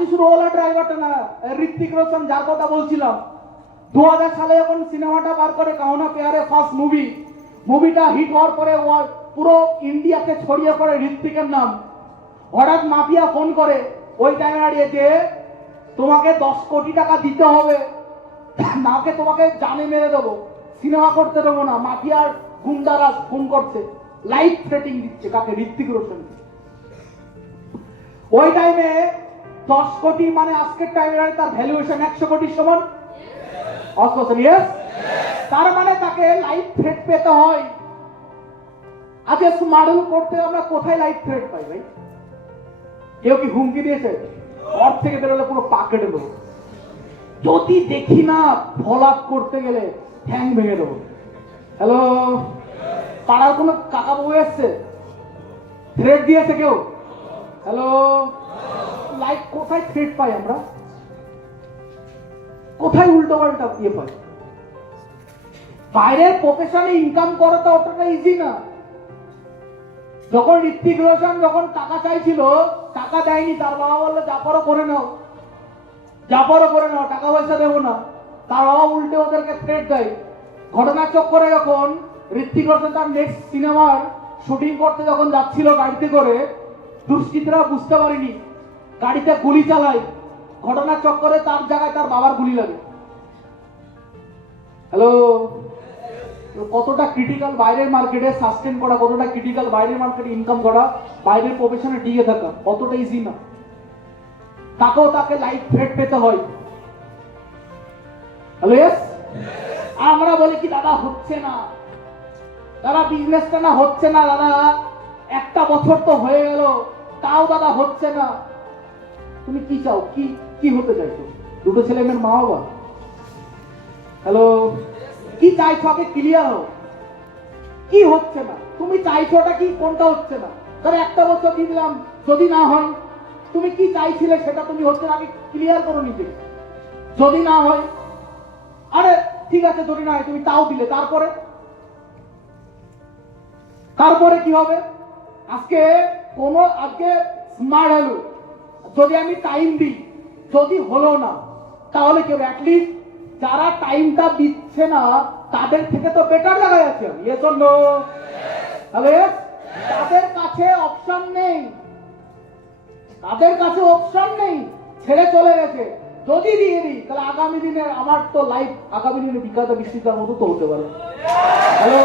আজ শুরু হলো ড্রাইভারটা না, ঋত্বিক রোশন, যার কথা বলছিলাম। 2000 সালে যখন সিনেমাটা বার করে কাহনা প্যারে ফার্স্ট মুভিটা হিট হওয়ার পরে পুরো ইন্ডিয়াকে ছড়িয়ে পড়ে ঋত্বিকের নাম। হঠাৎ মাফিয়া ফোন করে ওই টাইমে দাঁড়িয়ে যে তোমাকে 10 কোটি টাকা দিতে হবে, নাকে তোমাকে জানে মেরে দেবো, সিনেমা করতে দেবো না। মাফিয়ার গুন্ডারা ফোন করছে, লাইফ থ্রেটিং দিচ্ছে কাকে? ঋত্বিক রোশন। ওই টাইমে 10 কোটি মানে আজকের টাইমে তার ভ্যালুয়েশন 100 কোটির সমান। তার মানে তাকে লাইফ থ্রেট পেতে হয়। আজকে স্মার্টল করতে আমরা কোথায় লাইফ থ্রেট পাই ভাই? কেউ কি হুমকি দিয়েছে? ঘর থেকে বেরোলে পুরো পা কেটে দেবো, যদি দেখি না ফলাপ করতে গেলে ঠ্যাং ভেঙে দেবো। হ্যালো, পাড়ার কোনো কাকা বউ এসছে, থ্রেট দিয়েছে কেউ? হ্যালো, লাইফ কোথায় থ্রেট পাই আমরা? কোথায় উল্টো পাল্টা দিয়ে পাই? বাইরের প্রফেশনে ইনকাম করাটা অতটা ইজি না। যখন ঋত্বিক রোশন যখন টাকা চাইছিল, টাকা দেয়নি, তার বাবা বললো যা পারো করে নাও, যা পারো করে নাও, টাকা পয়সা দেবো না। তার বাবা উল্টে ওদেরকে থ্রেট দেয়। ঘটনার চক্করে যখন ঋত্বিক রোশন তার নেক্সট সিনেমার শুটিং করতে যখন যাচ্ছিল গাড়িতে করে, দুষ্কৃতীরা বুঝতে পারেনি, গাড়িতে গুলি চালায়। ঘটনার চক্করে তার জায়গায় তার বাবার গুলি লাগে। হ্যালো, কতটা ক্রিটিক্যাল বাইরের মার্কেটে সাস্টেন করা, কতটা ক্রিটিক্যাল বাইরের মার্কেটে ইনকাম করা, বাইরের প্রফেশনে টিকে থাকা কতটা ইজি না। তাকে লাইফ থ্রেট পেতে হয়। হ্যালো, আমরা বলি কি দাদা হচ্ছে না, দাদা বিজনেসটা না হচ্ছে না, দাদা একটা বছর তো হয়ে গেল তাও দাদা হচ্ছে না। তুমি কি চাও? কি হতে চাইছো? দুটো ছেলে মেয়ের মা বাবা? হ্যালো, কি চাইছো? আগে ক্লিয়ার হও, কি হচ্ছে না? তুমি চাইছোটা কি? কোনটা হচ্ছে না? ধরো একটা বছর দিয়ে দিলাম, যদি না হয়, তুমি কি চাইছিলে সেটা তুমি হচ্ছে না, আগে ক্লিয়ার করো নিজে। যদি না হয়, আরে ঠিক আছে, যদি না হয় তুমি তাও দিলে, তারপরে কি হবে? আজকে স্মার্ট হলো, যদি আমি টাইম দিই, যদি হলো না তাহলে কি হবে? অ্যাটলিস্ট যারা টাইমটা দিচ্ছে না তাদের থেকে তো বেটার দেখা যাচ্ছে। তাদের কাছে অপশন নেই, ছেড়ে চলে গেছে। যদি দিয়ে দিই তাহলে আগামী দিনে আমার তো লাইফ, আগামী দিনে বিখ্যাত বিশ্বজিৎ মতো তো হতে পারে। হ্যালো।